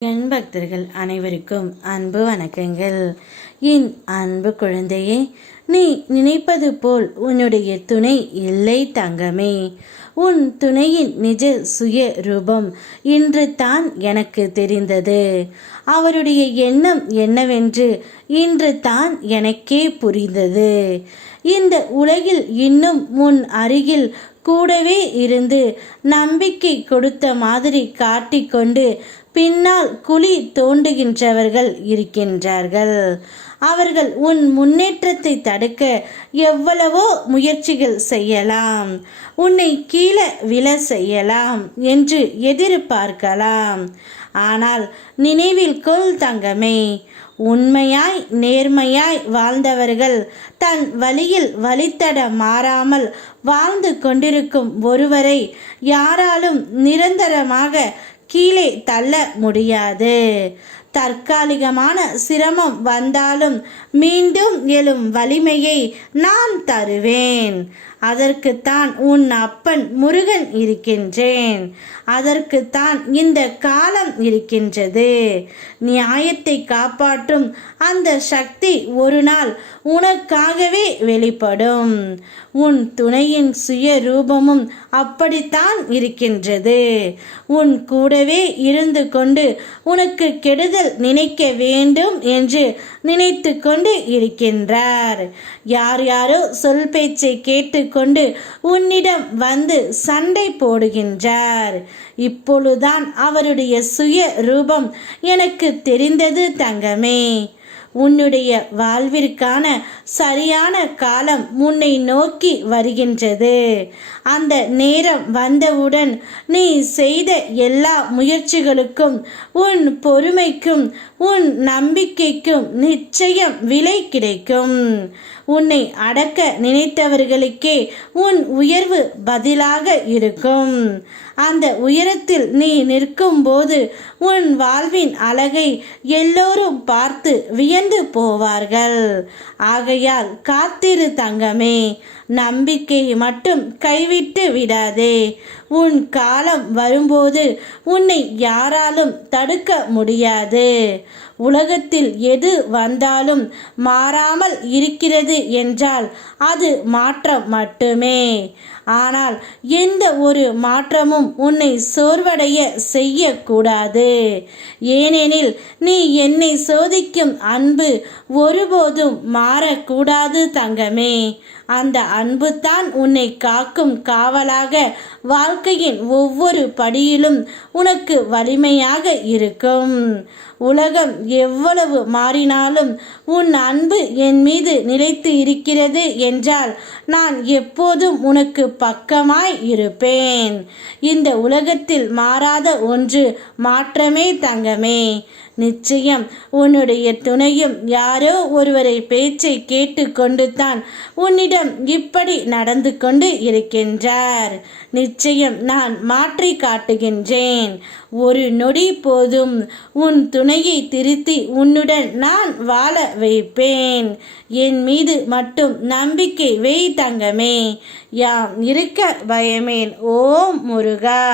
என் பக்தர்கள் அனைவருக்கும் அன்பு வணக்கங்கள். என் அன்பு குழந்தையே, நீ நினைப்பது போல் உன்னுடைய துணை இல்லை தங்கமே. உன் துணையின் நிஜ சுய ரூபம் இன்று தான் எனக்கு தெரிந்தது. அவருடைய எண்ணம் என்னவென்று இன்று தான் எனக்கே புரிந்தது. இந்த உலகில் இன்னும் உன் அருகில் கூடவே இருந்து நம்பிக்கை கொடுத்த மாதிரி காட்டிக்கொண்டு பின்னால் குழி தோண்டுகின்றவர்கள் இருக்கின்றார்கள். அவர்கள் உன் முன்னேற்றத்தை தடுக்க எவ்வளவோ முயற்சிகள் செய்யலாம், உன்னை கீழே விழ செய்யலாம் என்று எதிர்பார்க்கலாம். ஆனால் நினைவில் கொள் தங்கமே, உண்மையாய் நேர்மையாய் வாழ்ந்தவர்கள் தன் வழியில் வழித்தட மாறாமல் வாழ்ந்து கொண்டிருக்கும் ஒருவரை யாராலும் நிரந்தரமாக கீழே தள்ள முடியாது. தற்காலிகமான சிரமம் வந்தாலும் மீண்டும் எழும் வலிமையை நான் தருவேன். அதற்குத்தான் உன் அப்பன் முருகன் இருக்கின்றேன். அதற்குத்தான் இந்த காலம் இருக்கின்றது. நியாயத்தை காப்பாற்றும் அந்த சக்தி ஒரு நாள் உனக்காகவே வெளிப்படும். உன் துணையின் சுய ரூபமும் அப்படித்தான் இருக்கின்றது. உன் கூடவே இருந்து கொண்டு உனக்கு கெடுதல் நினைக்க வேண்டும் என்று நினைத்து கொண்டு இருக்கின்றார். யார் யாரோ சொல் பேச்சை கேட்டுக்கொண்டு உன்னிடம் வந்து சண்டை போடுகின்றார். இப்பொழுதுதான் அவருடைய சுய ரூபம் எனக்கு தெரிந்தது தங்கமே. உன்னுடைய வாழ்விற்கான சரியான காலம் உன்னை நோக்கி வருகின்றது. அந்த நேரம் வந்தவுடன் நீ செய்த எல்லா முயற்சிகளுக்கும், உன் பொறுமைக்கும், உன் நம்பிக்கைக்கும் நிச்சயம் விலை கிடைக்கும். உன்னை அடக்க நினைத்தவர்களுக்கே உன் உயர்வு பதிலாக இருக்கும். அந்த உயரத்தில் நீ நிற்கும் போது உன் வாழ்வின் அழகை எல்லோரும் பார்த்து வியந்து போவார்கள். ஆகையால் காத்திரு தங்கமே, நம்பிக்கையை மட்டும் கைவிட்டு விடாதே. உன் காலம் வரும்போது உன்னை யாராலும் தடுக்க முடியாது. உலகத்தில் எது வந்தாலும் மாறாமல் இருக்கிறது என்றால் அது மாற்றம் மட்டுமே. ஆனால் எந்த ஒரு மாற்றமும் உன்னை சோர்வடைய செய்யக்கூடாது. ஏனெனில் நீ என்னை சோதிக்கும் அன்பு ஒருபோதும் மாறக்கூடாது தங்கமே. அந்த அன்பு தான் உன்னை காக்கும் காவலாக வாழ்க்கையின் ஒவ்வொரு படியிலும் உனக்கு வலிமையாக இருக்கும். உலகம் எவ்வளவு மாறினாலும் உன் அன்பு என் மீது நிலைத்து இருக்கிறது என்றால் நான் எப்போதும் உனக்கு பக்கமாய் இருப்பேன். இந்த உலகத்தில் மாறாத ஒன்று மாற்றமே தங்கமே. நிச்சயம் உன்னுடைய துணையும் யாரோ ஒருவரை பேச்சை கேட்டு கொண்டு தான் உன்னிடம் இப்படி நடந்து கொண்டு இருக்கின்றார். நிச்சயம் நான் மாற்றி காட்டுகின்றேன். ஒரு நொடி போதும் உன் துணையை திருத்தி உன்னுடன் நான் வாழ வைப்பேன். என் மீது மட்டும் நம்பிக்கை வை தங்கமே. யாம் இருக்க பயமேன். ஓம் முருகா.